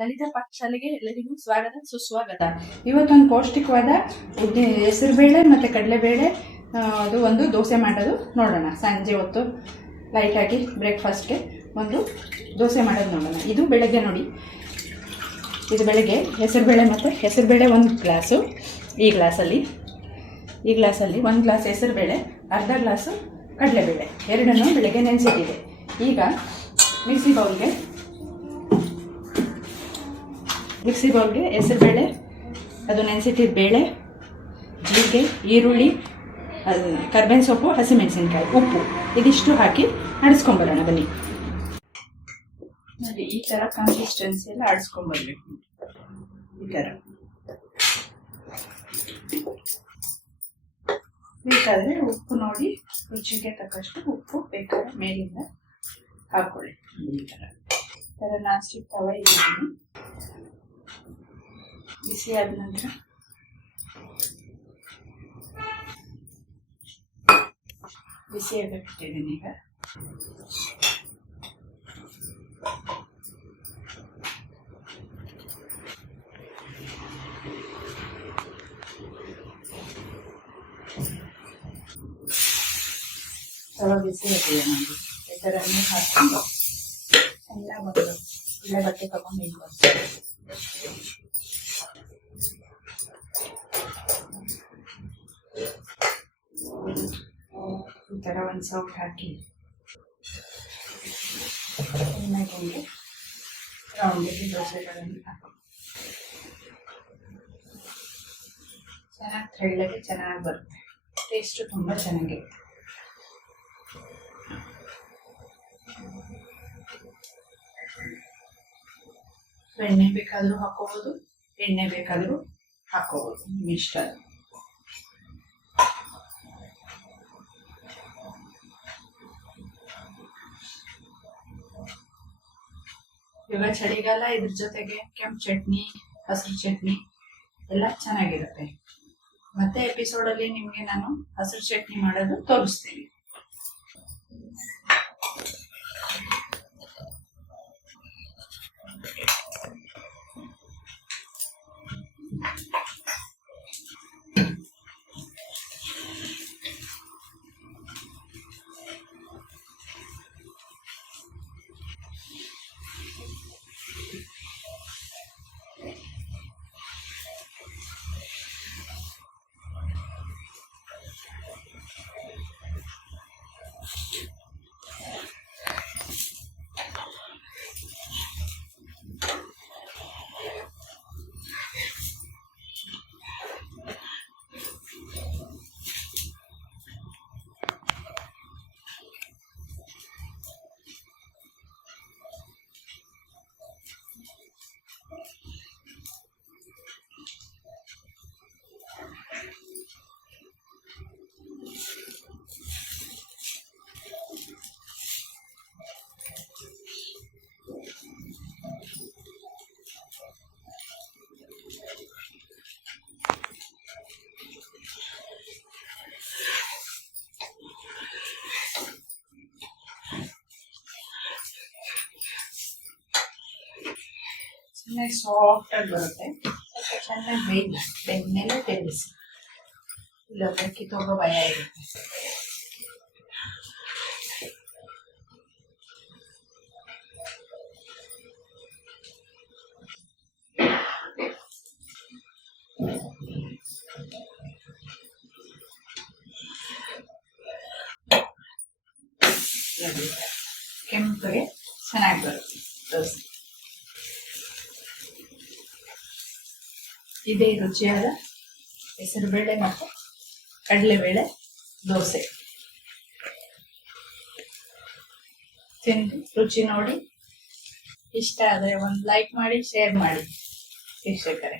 ಲಲಿತಾ ಪಾಕಶಾಲೆಗೆ ಎಲ್ಲರಿಗೂ ಸ್ವಾಗತ ಸುಸ್ವಾಗತ. ಇವತ್ತೊಂದು ಪೌಷ್ಟಿಕವಾದ ಹೆಸರುಬೇಳೆ ಮತ್ತು ಕಡಲೆಬೇಳೆ ಅದು ಒಂದು ದೋಸೆ ಮಾಡೋದು ನೋಡೋಣ. ಸಂಜೆ ಹೊತ್ತು ಲೈಟಾಗಿ ಬ್ರೇಕ್ಫಾಸ್ಟ್ಗೆ ಒಂದು ದೋಸೆ ಮಾಡೋದು ನೋಡೋಣ. ಇದು ಬೆಳಗ್ಗೆ ನೋಡಿ, ಇದು ಬೆಳಗ್ಗೆ ಹೆಸರುಬೇಳೆ ಮತ್ತು ಹೆಸರುಬೇಳೆ ಒಂದು ಗ್ಲಾಸು, ಈ ಗ್ಲಾಸಲ್ಲಿ 1 ಗ್ಲಾಸ್ ಹೆಸರುಬೇಳೆ, ಅರ್ಧ ಗ್ಲಾಸು ಕಡಲೆಬೇಳೆ, ಎರಡನ್ನೂ ಬೆಳಗ್ಗೆ ನೆನೆಸಿಟ್ಟಿದೆ. ಈಗ ಮಿಕ್ಸಿ ಬೌಲ್ಗೆ ಹೆಸರುಬೇಳೆ, ಅದು ನೆನೆಸಿಟ್ಟಿದ್ದ ಬೇಳೆ, ಜೀರಿಗೆ, ಈರುಳ್ಳಿ, ಕರ್ಬೇವಿನ ಸೊಪ್ಪು, ಹಸಿಮೆಣಸಿನ್ಕಾಯಿ, ಉಪ್ಪು ಇದಿಷ್ಟು ಹಾಕಿ ಆಡಿಸ್ಕೊಂಬರೋಣ ಬನ್ನಿ. ನೋಡಿ, ಈ ಥರ ಕನ್ಸಿಸ್ಟೆನ್ಸಿ ಎಲ್ಲ ಆಡಿಸ್ಕೊಂಬರ್ಬೇಕು. ಈ ಥರ ಬೇಕಾದರೆ ಉಪ್ಪು ನೋಡಿ, ರುಚಿಗೆ ತಕ್ಕಷ್ಟು ಉಪ್ಪು ಬೇಕಾದ್ರೆ ಮೇಲಿಂದ ಹಾಕೊಳ್ಳಿ. ಈ ಥರ ನಾನ್ ಸ್ಟಿಕ್ ತವ ಇದ್ದೀನಿ, ಬಿಸಿ ಆದ ನಂತರ ಬಿಸಿ ಆಗಕ್ಕಿಟ್ಟಿದ್ದೀನಿ. ಈಗ ತವ ಬಿಸಿ ಆಗಿದೆ ನೋಡಿ. ಈ ಥರ ನೀರು ಹಾಕೊಂಡು ಎಲ್ಲ ಬಂದು ಒಳ್ಳೆ ಬಟ್ಟೆ ತಗೊಂಡು ಇಟ್ಕೊಂಡು ಈ ಥರ ಒಂದು ಸೌಟ್ ಹಾಕಿ ಎಣ್ಣೆಗೊಂಡು ರೌಂಡಿಗೆ ದೋಸೆಗಳನ್ನು ಹಾಕಿ ಚೆನ್ನಾಗಿ ತೆಳ್ಳಗೆ ಚೆನ್ನಾಗಿ ಬರುತ್ತೆ. ಟೇಸ್ಟು ತುಂಬ ಚೆನ್ನಾಗಿರುತ್ತೆ. ಬೆಣ್ಣೆ ಬೇಕಾದರೂ ಹಾಕೋಬೋದು, ಎಣ್ಣೆ ಬೇಕಾದರೂ ಹಾಕೋಬೋದು, ನಿಮ್ಗೆ ಇಷ್ಟ. ಇವಾಗ ಚಳಿಗಾಲ, ಇದ್ರ ಜೊತೆಗೆ ಕೆಂಪು ಚಟ್ನಿ, ಹಸಿರು ಚಟ್ನಿ ಎಲ್ಲ ಚೆನ್ನಾಗಿರುತ್ತೆ. ಮತ್ತೆ ಎಪಿಸೋಡಲ್ಲಿ ನಿಮಗೆ ನಾನು ಹಸಿರು ಚಟ್ನಿ ಮಾಡೋದು ತೋರಿಸ್ತೀನಿ. ಚೆನ್ನಾಗಿ ಸಾಫ್ಟ್ ಆಗಿ ಬರುತ್ತೆ. ಸ್ವಲ್ಪ ಚೆನ್ನಾಗಿ ಬೆಂದ್ಮೇಲೆ ತೆಗೆಸಿ, ಇಲ್ಲೊಬ್ಬರು ಕಿತ್ತೋಗೋ ಭಯ ಇರುತ್ತೆ. ಕೆಂಪಗೆ ಚೆನ್ನಾಗಿ ಬರುತ್ತೆ ದೋಸೆ. ಇದೇ ರುಚಿಯಾದ ಹೆಸರುಬೇಳೆ ಮತ್ತು ಕಡಲೆಬೇಳೆ ದೋಸೆ. ತಿಂದು ರುಚಿ ನೋಡಿ ಇಷ್ಟ ಆದರೆ ಒಂದು ಲೈಕ್ ಮಾಡಿ, ಶೇರ್ ಮಾಡಿ ವೀಕ್ಷಕರೇ.